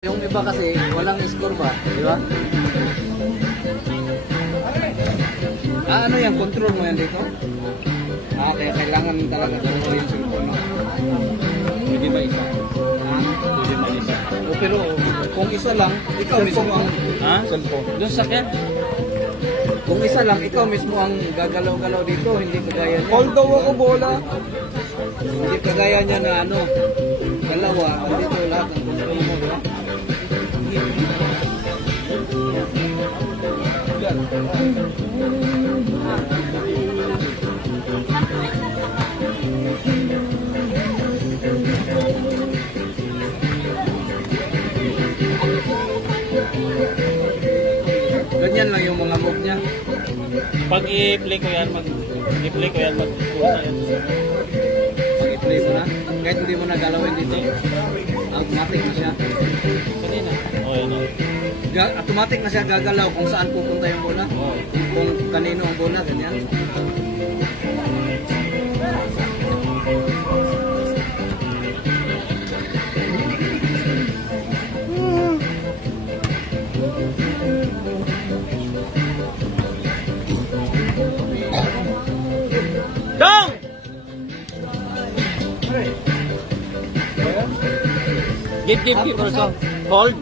Yung iba kasi walang score ba, di ba? Ano yan? Control mo yan dito? Kaya kailangan talaga dalawa yung cellphone. No? Pwede ba isa? Pwede ba isa? Pero kung isa lang, ikaw mismo ang Cellphone. doon sakyan. Kung isa lang, ikaw mismo ang gagalaw-galaw dito, hindi kagaya niya. Hold daw ako bola. Hindi kagaya niya na dalawa, andito lahat ng control mo, di ba? Ganyan lang yung mga move niya. Pag i-play ko yan, mag-i-play ko yan, mag-kuha yan. Pag i-play mo na, kahit hindi mo na galawin dito, automatic na siya. Kanina. Oo, yan o. Automatic na siya gagalaw kung saan pupunta yung bola. Oo. Kung kanino ang bola, ganyan. Dong! Give also. Hold.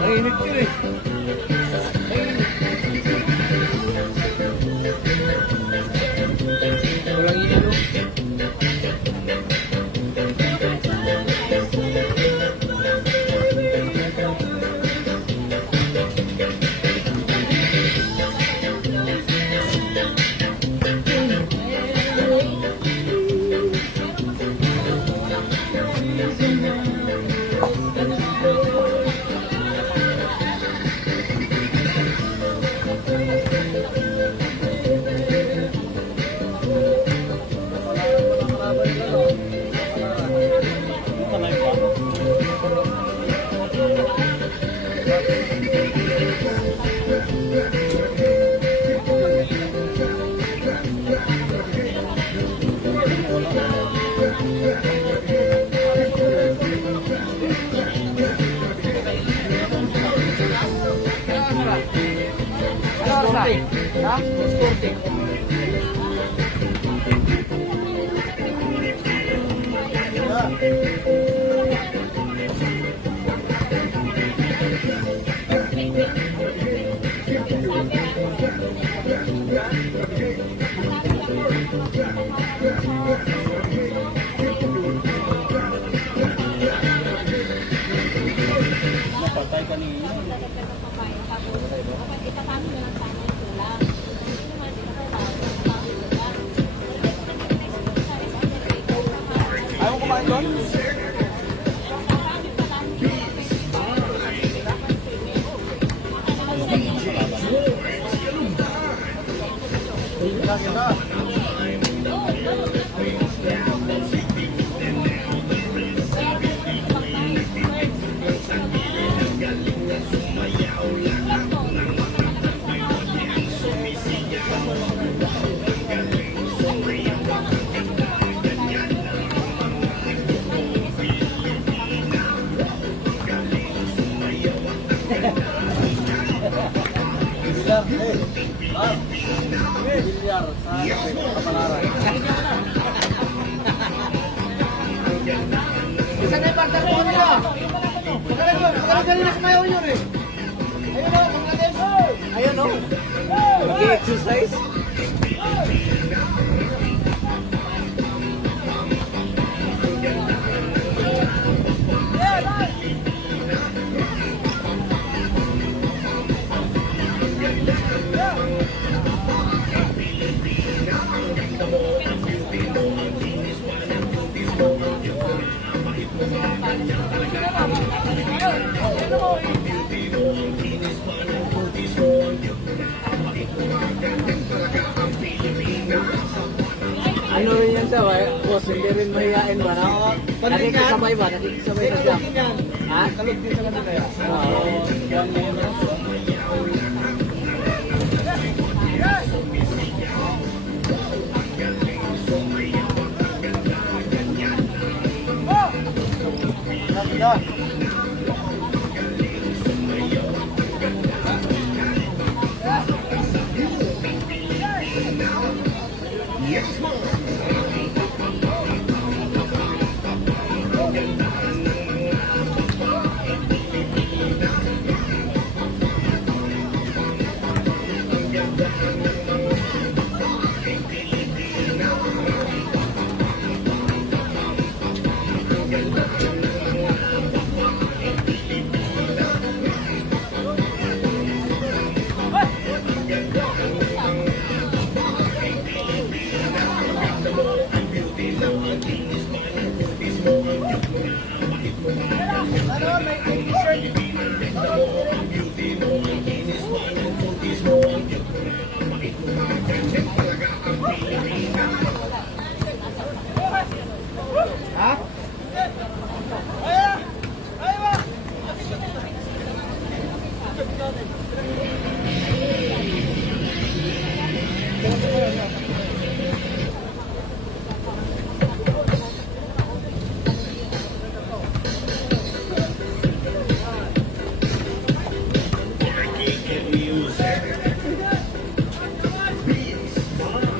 Ay, init yun eh. Walang ilo. Napatay kanina. Ayaw kumain doon? Bilyar sa Kapalaran. Isa na yung partner mo nila. Magaling na kumayaw yun eh. Ayun o. Mag-i-exercise. Ano rin yan siya, boss, hindi rin mahihain ba? Nakikisabay ba? Nakikisabay na siya. Ha? Kalog din sa kanila yan. Oo. na.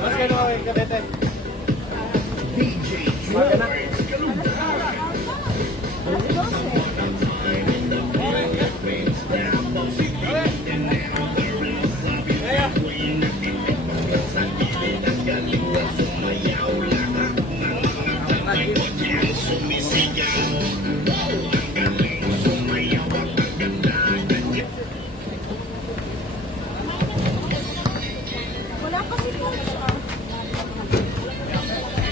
Mas kano ang kadete? Magana. Wala kasi po siya.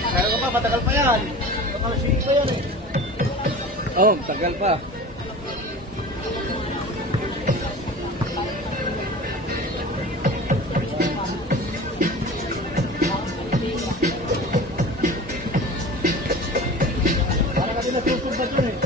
Kaya ka pa, matagal pa yan. Matagal pa yan eh. Oh, tagal pa. Parang kasi nagsusumpa dun eh.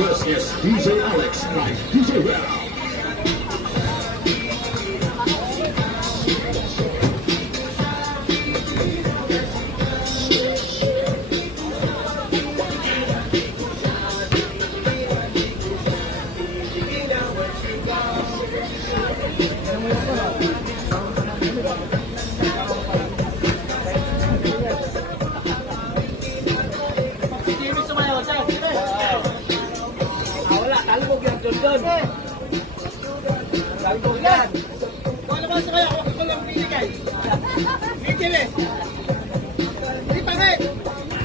This is DJ Alex by DJ Rao. Jimmy sumayaw siya. Wala, talbog yan doon. Talbog yan. Kung ano ba sumayaw, ako ko lang binigay. Bigil eh. Hindi pa nga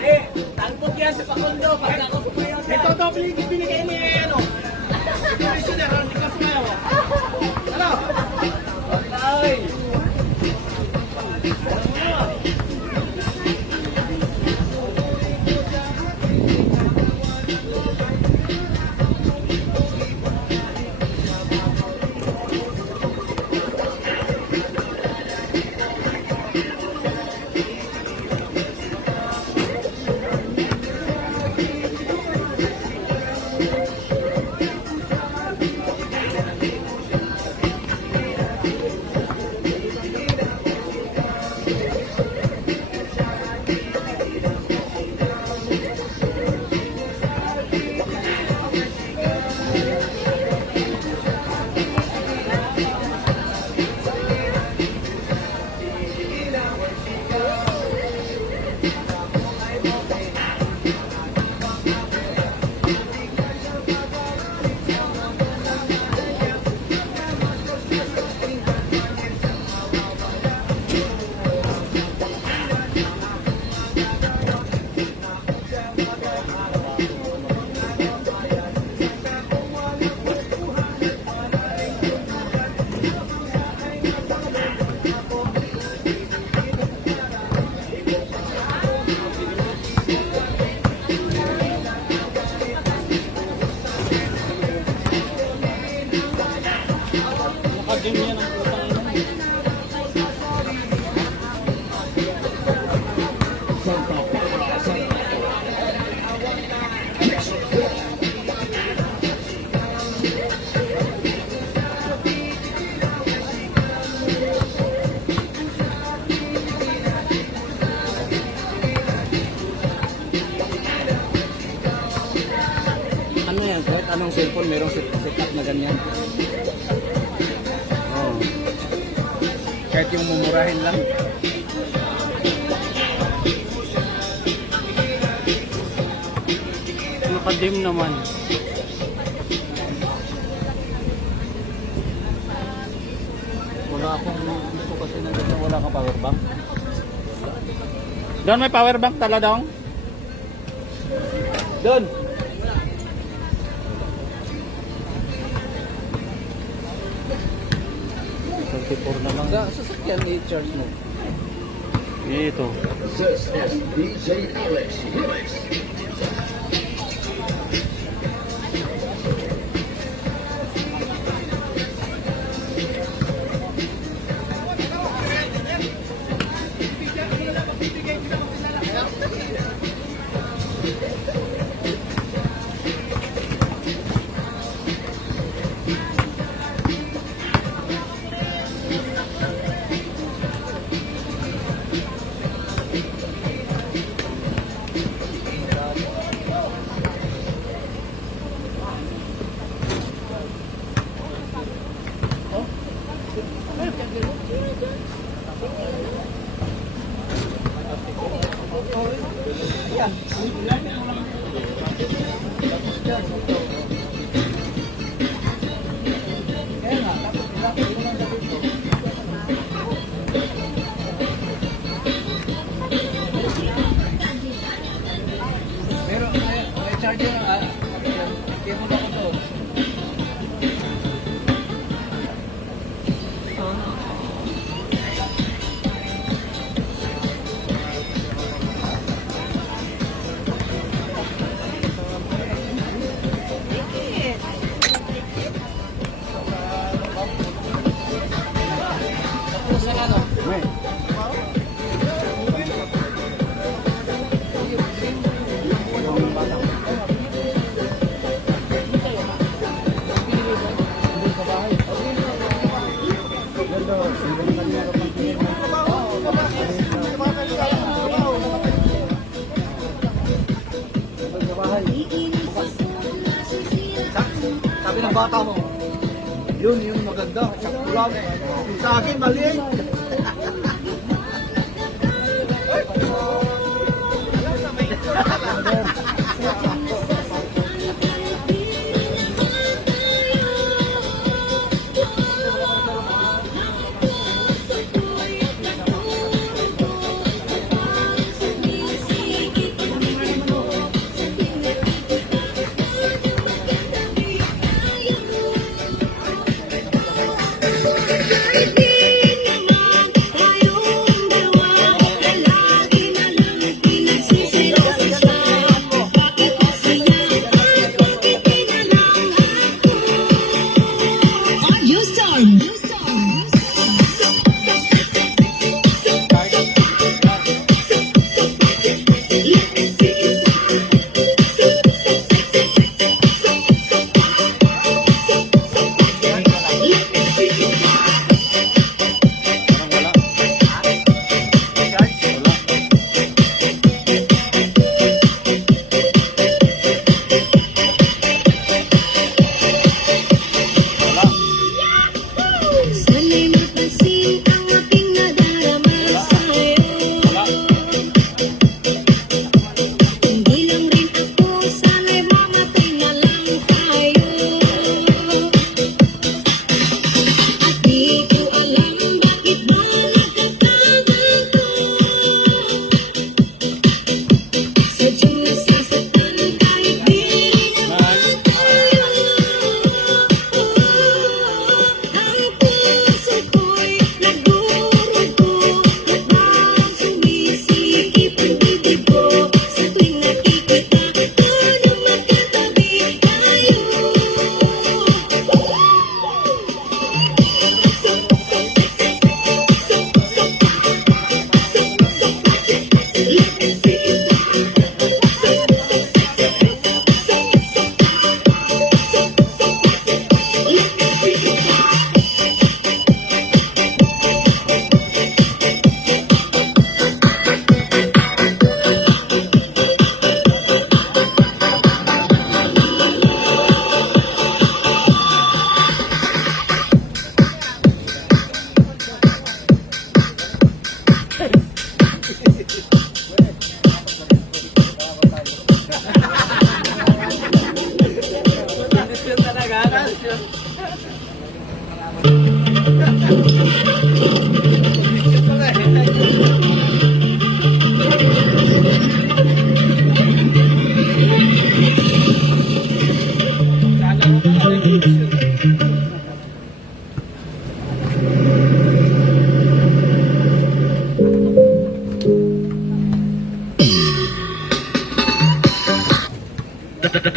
eh. Talbog yan sa pakundo. Pag ako sumayaw siya. Ito, ito, binigay ni ano. Commissioner, hindi ka sumayaw. Ano? Ay. Naka-dim yan ang putang ina. Santa Barbara, Santa Barbara. Next ball. Ano yan? Kahit anong cellphone, merong setup na ganyan. Oh. Kahit yung mumurahin lang. Naka-dim naman. Wala akong gusto kasi na wala kang power bank. Doon may power bank tala dong. Doon! Na lang. Sa sasakyan i-charge mo. Ito. This is DJ Alex Remix. Pero may charger na kaya mo ba ko to? May. Sabi ng bata mo, yun maganda. Sakto lang. Sa akin, mali. Kahit di naman tayo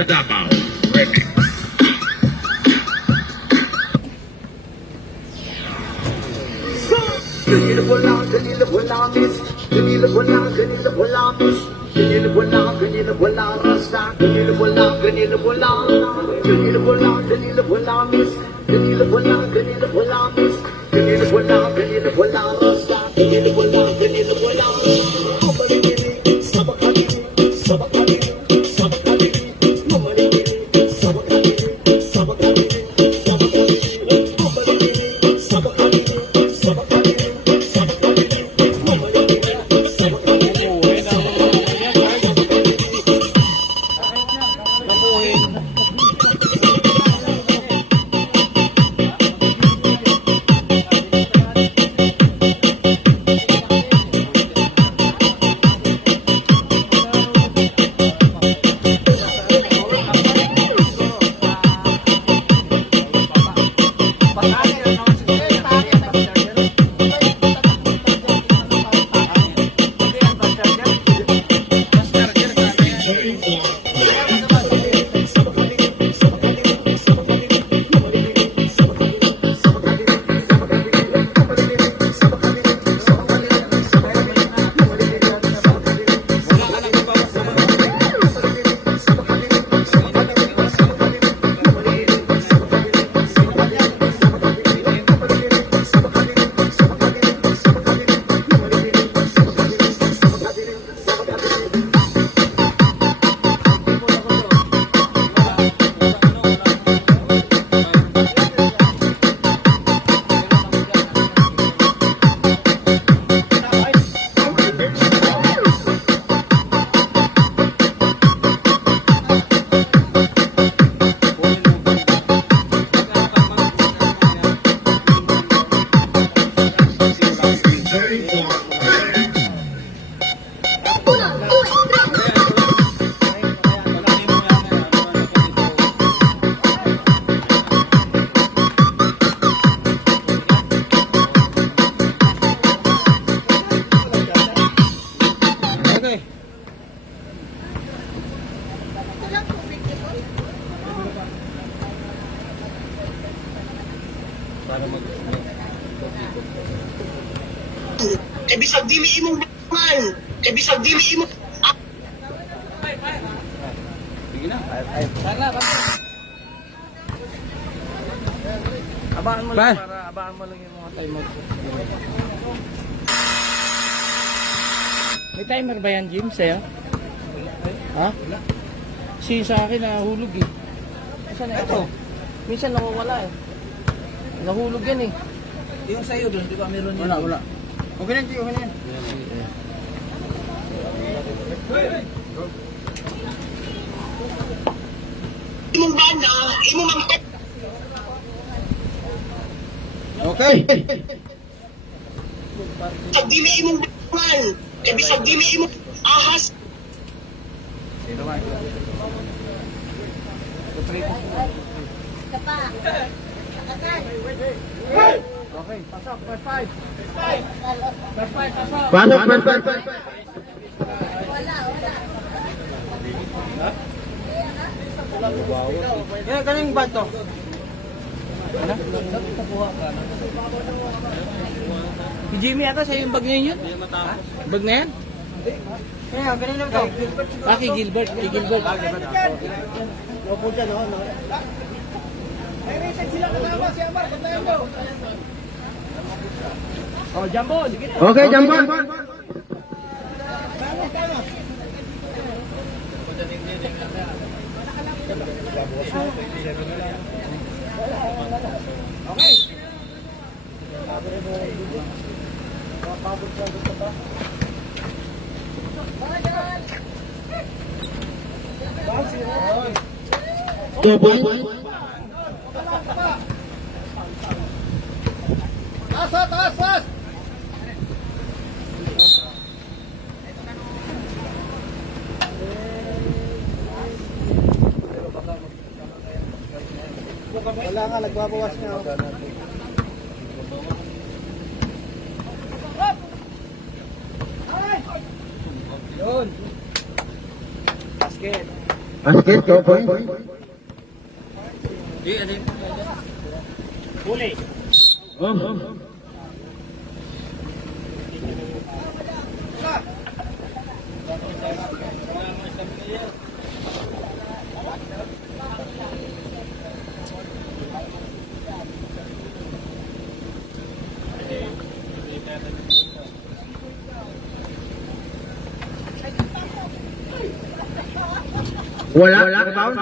Davao Remix. Kanina wala miss. Kanina wala miss. Kanina wala rasta. Kanina wala miss. Kanina wala miss. Kanina wala rasta. Kanina wala. Mamalingiri, sabakadiri, sabakadiri, sabakadiri. Mamalingiri, sabakadiri, sabakadiri, sabakadiri. Mamalingiri, sabakadiri, sabakadiri, sabakadiri. Mamalingiri, sabakadiri, Bisag dili imong bangan. Bisag dili imong Abangan mo lang yung mga timer. May timer ba yan, Jim, sa'yo? Ha? Si sa akin nahulog eh. Saan na ito? Minsan nawawala eh. Nahulog yan eh. Yung sa'yo doon, di ba meron yun? Wala. Okay na, okay na yan. imong banda, imong ang Okay. bisag dili imong bangan. Bisag dili imong ahas. Okay, pasok, first five. First five, pasok. Yan, galing ba ito? Ano? Si Jimmy ata sa'yo yung bag niya yun? Bag na yan? Kaya, galing lang ito. Kay Gilbert. Opo dyan, no? Oh, Jumbo, sige na. Okay, Jumbo. Okay. 2 points. Taas! Wala nga, nagbabawas nga. Yun. Basket. Basket, 2 points. Di, ano yun? Huli. Wala, rebound.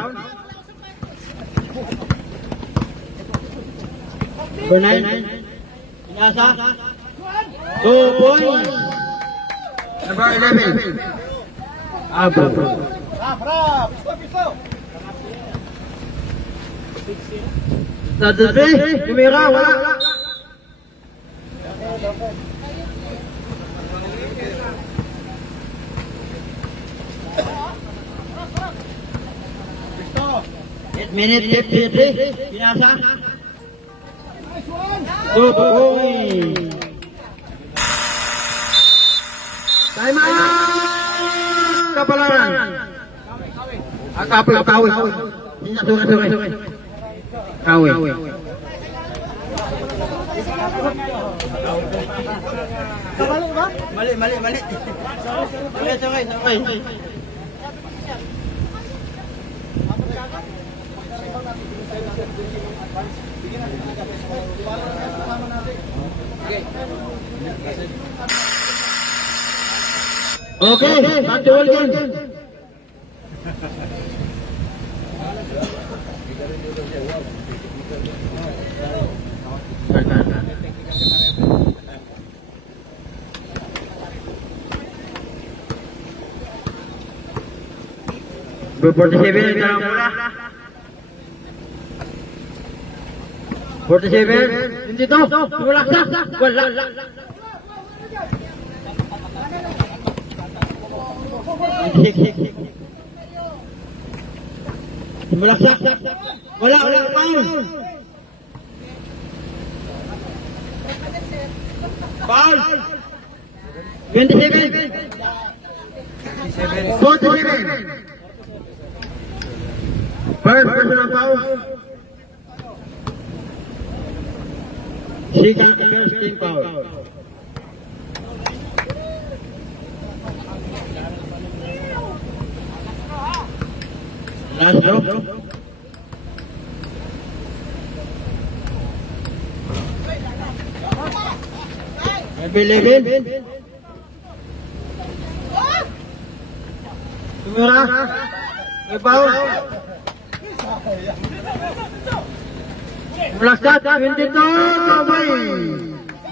Number 9. Inasa. 2 points. Number 11. Abo. Rap! Pisto! Sa 3. Tumira, wala. Pisto! 8 minutes 53. Pinasa. 2 points. Time out! Kapalaran. Kawi. Suka. Kawi. Kabalo ba? Mali. Okay. Okay, back to ball game. Number 47, dalam bola. 47, dito, bola sah, wala. Bola sah, wala, foul. Foul. 27. 47. First personal foul. Sika, first team foul. Last drop. Maybe 11. Tumira. May foul. Mulaksat, hindi to, Tomay.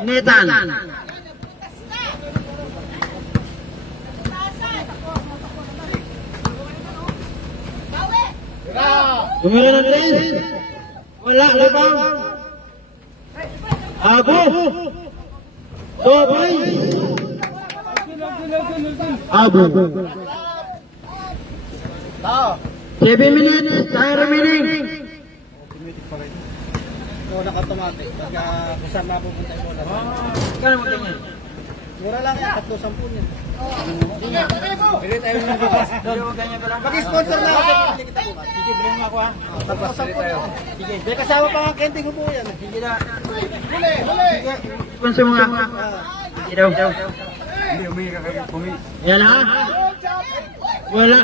Netan. Tumira ng 3. Wala, rebound. Abo. Tomay. Abo. 7 minutes, time remaining. Naka-automatic. Pagka kusar na pupunta yung bola. Kano mo tingin? Mura lang yan. 3-10 yan. Pili tayo ng bukas. Mag-sponsor na ako. Pili kita bukas. Sige, bilhin mo ako ha. 3-10 tayo. Sige. May kasama pa nga kenting hubo yan. Sige na. Huli! Sponsor mo nga. Sige daw. Yan ha? Wala.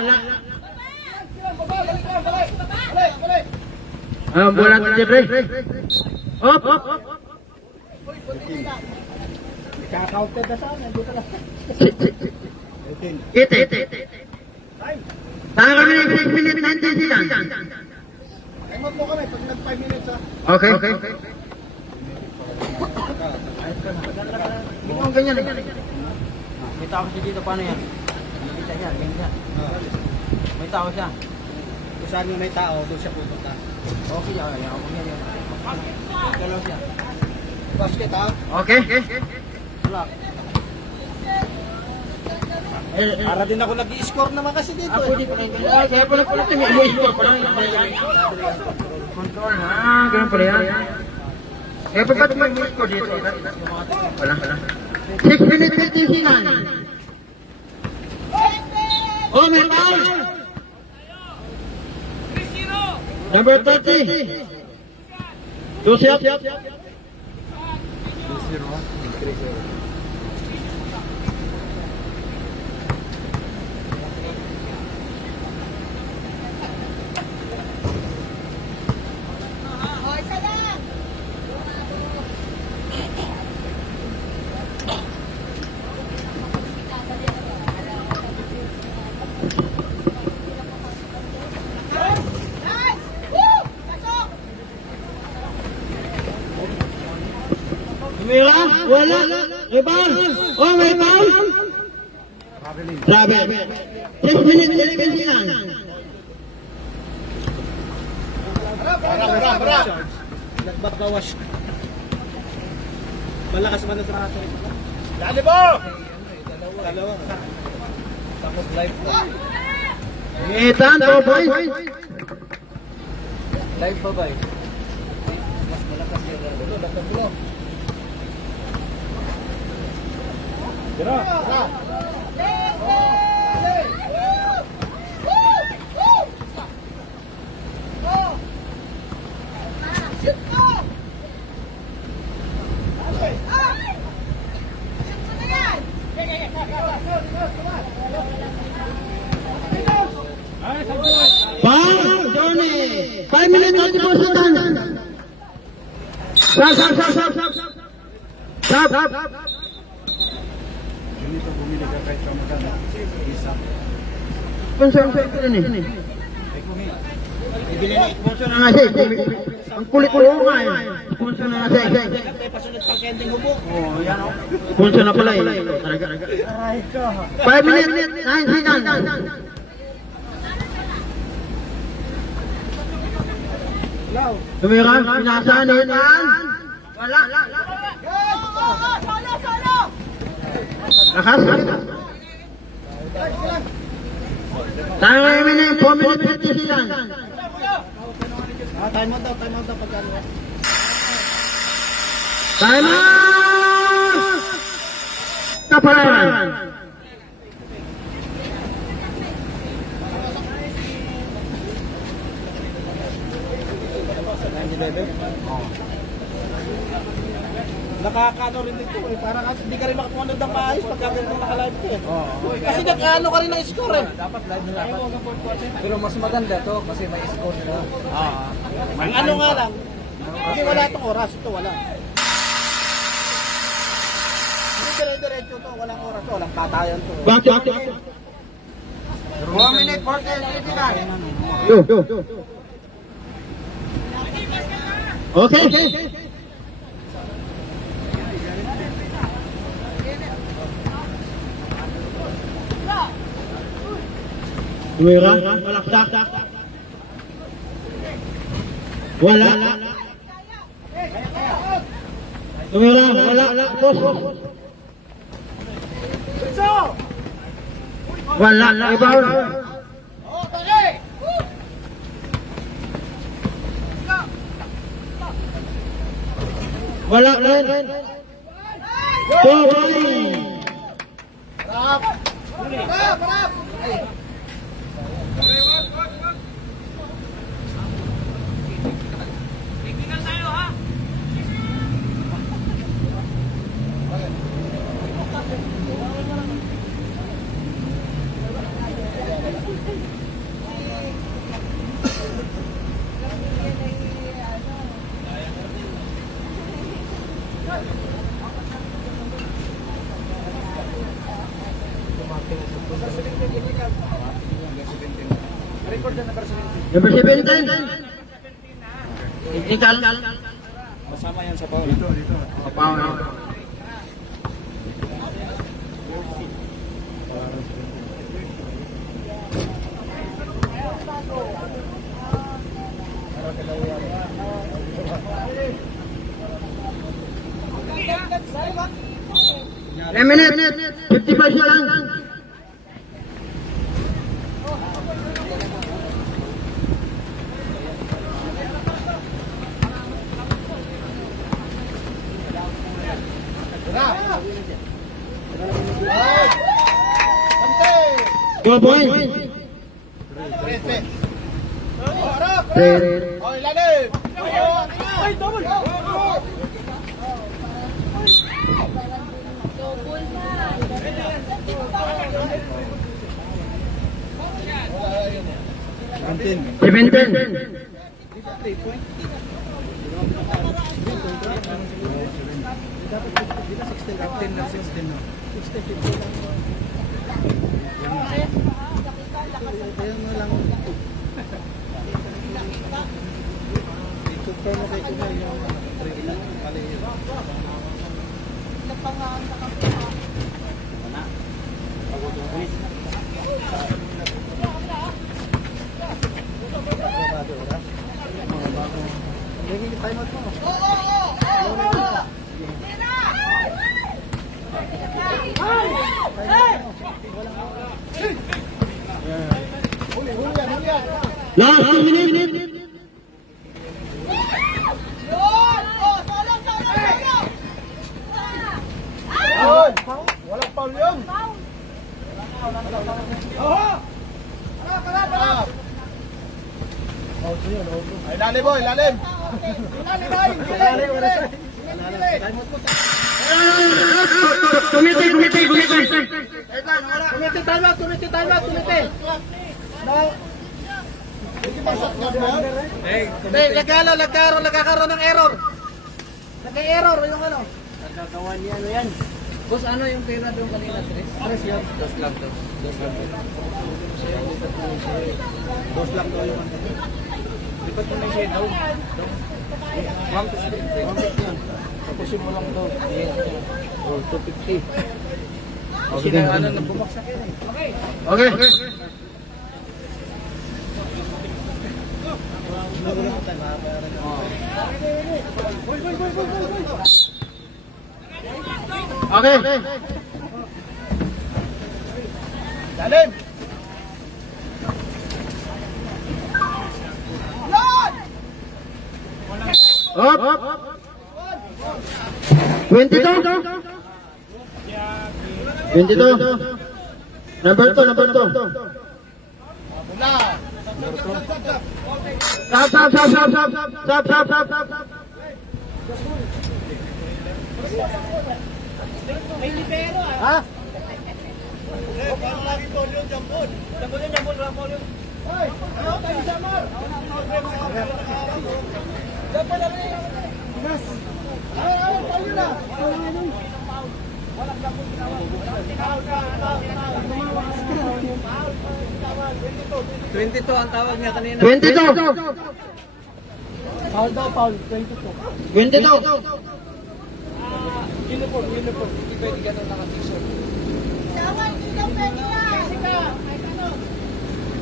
Bola tercebre. Hop. Kaka-counted na saan. Dito na. Ite. Saan kami ng 6 minutes 90 silang? Remote mo kami. Pag nag 5 minutes ha. Okay. Mukhang ganyan eh. May tao siya dito, paano yan? May tao siya. May tao siya. saan yung may tao, doon siya pupunta. Okay, ayaw mo yan. Dalaw siya. Basket ha? Okay. Para din ako nag-i-score naman kasi dito. Kaya pala pala ito, may score pala. Control ha, ganun pala yan. Kaya pa ba't may score dito? Wala. 6 minutes 50 sinan. Oh, may foul! Number 30. 2-0. Tumira? Wala. Rebound. Oh, may foul. Travel. 6 minutes 11 sinan. Para. Nagbagawas. Malakas man na sa atin. Lali mo! Dalawa. Tapos live po. Itan, 2 points. Live pa ba eh? Foul, Johnny. 5 minutes 34 seconds. Stop. Sponsor ini. Sponsor na nga siya. Ang kulit-kulit mo nga eh. Sponsor na nga siya. May pasunod pang kending hubog. Sponsor na pala eh. 5 minutes 9 seconds. Tumira, pinasaan eh. Wala. Lakas. Tayo ngayon minute, 4 minutes 50 silang. Time out daw pagkano. Time out! Kapalaran. Nakakaano rin dito eh. Parang hindi ka rin makapunod ng maayos pagka ganito naka-live ko eh. Kasi nag-ano ka rin ng score eh. Dapat live na dapat. Pero mas maganda to kasi may score na. Ang ano nga lang, hindi wala itong oras. Ito wala. Hindi dire-diretso to. Walang oras to. Walang patayan to. Back. 1 minute 40 seconds. Yo. Okay. Tumira, malaksak. Wala. Tumira, wala. Wala. Rebound. Wala rin. 2 points. Number 17. Technical. Masama yan sa bawah. Papaw. A minute, 55 lang. Go boy. Red. Oh, ilalim! Ay, double! Double pa. 17. Last 2 minutes. Walang foul yun! Ay, ilalim mo, ilalim! Ilalim, ay! Kumite. Tumiti, time out! Hindi, nagkakaroon ng error. Nagka-error yung ano. Nagkakawan niya, ano yan? Boss, ano yung pera doon kanina, Tres? Tres yun. Dos lang. Boss lang daw yung ano. Lipat mo na yung shade down. One yan. Tapusin mo lang daw. Or 250. Kasi na ano nang bumaksak yan eh. Okay. Okay. Ilalim! Up. 22. Number 2. Wala! Stop. Ha? Parang lagi tol yung jambon. Jambon. Ay! Ano tayo sa mar? Jambon na rin! Mas! Ay, tayo na! Walang jambon tinawag. 22 ang tawag niya kanina. 22. Foul daw, foul. 22. Uniform. Hindi pwede ganun naka-t-shirt. Tawag yung pwede yan.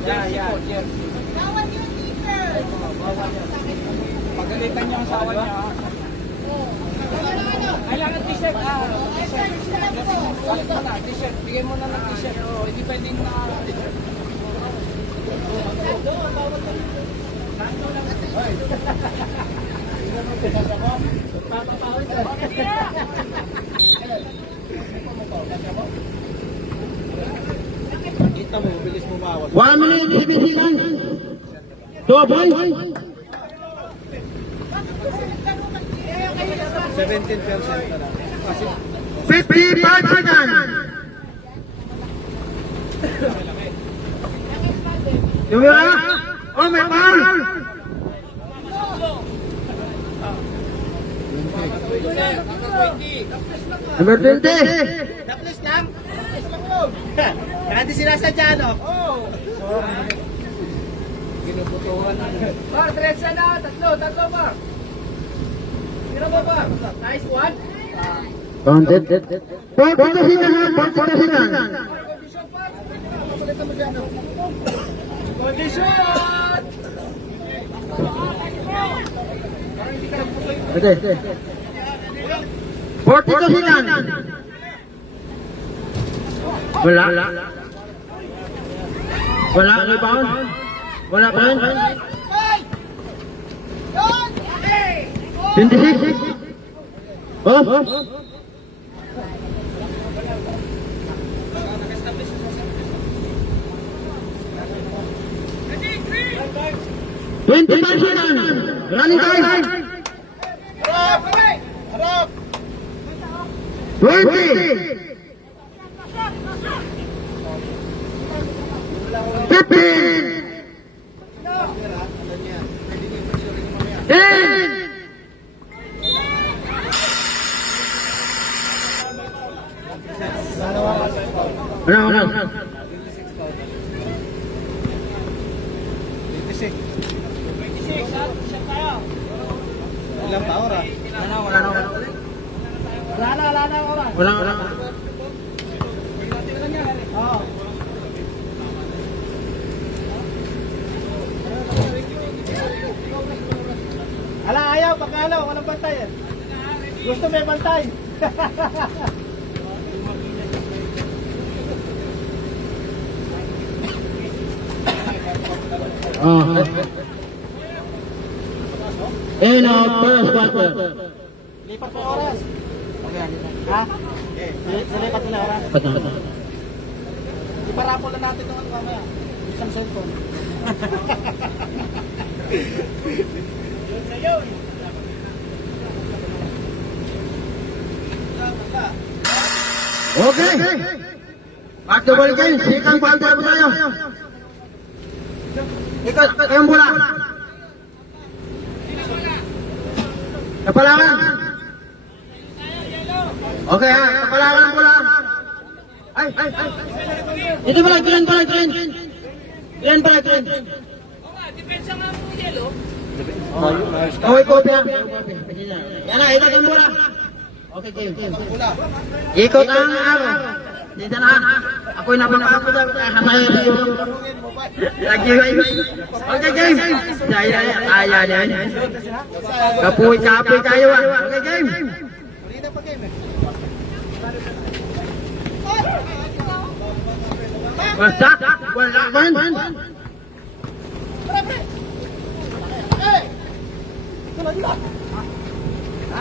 Yeah. Tawag yung teacher. Pagalitan niya ang sawa niya. Kailangan t-shirt. Balik mo na, t-shirt. Bigay mo na ng t-shirt. Hindi pwedeng na... Kita mo, bilis mo mawas. 1 minute, 70 lang. 2 points. 17% na lang. Kasi 55 seconds. Yung wala? Oh, may foul. Number 20. Tapos lang. Nakati sinasadya, no? Oo. Ginubutuhan na. Bar, diretsa na. Tatlo, bar. Tira mo, bar. Nice one. Counted. 42 seconds. 42 seconds. Condition! Okay. 42 sinan. Wala. Wala, rebound. Wala pa rin. 26. Oh. Running time. Harap! 20. 15. 10. Ano? 26. Ilang pa oras? Wala. Ala, ayaw, pagkalaw, walang bantay eh. Gusto may bantay. And first quarter. Lipat na oras. Ha? Silipat na oras. Iparapol na natin ng ano mamaya. Isang cellphone. Okay. Back to ball game. Second quarter po tayo. Ikot, kayong bola. Kapalangan. Okay ha, kapalangan ang bola. Ay. Dito pala, tren. Tren pala. Okay, copy lang. Yan na, ikot ang bola. Okay, game. Ikot ang araw. Dito na. Ako'y napakapagod. Hamay rin. Lagi. Okay, game. Ayan. Kapoy kayo. Okay, game. Basta. Wala man.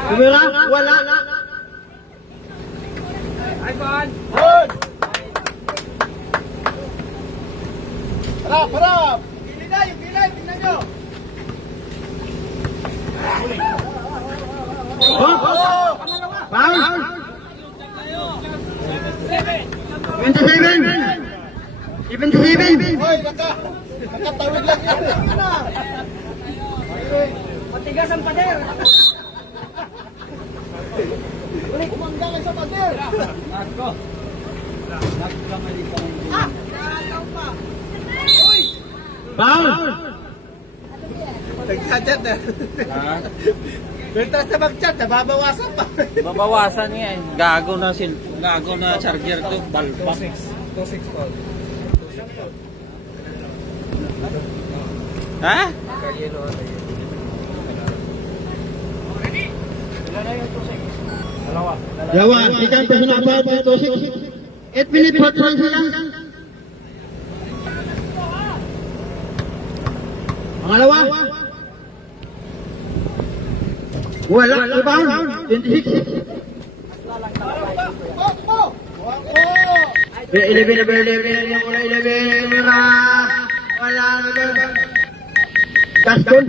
Kumira. Wala. Harap! Yung gilay, tingnan nyo! Foul. 27. Hoy, nakatawid lang yan. Matigas ang pader. Umangga kayo sa pader. Foul. Nagchat na. Bentas na mag-chat, nababawasan pa. Babawasan nga eh. Gago na charger to. Balpak. 2-6 call. Ha? Dalawa. Ikan pa sinapat. 8 minutes for transition. Pangalawa. Wala. Rebound. 26. 11. Wala. Gaston.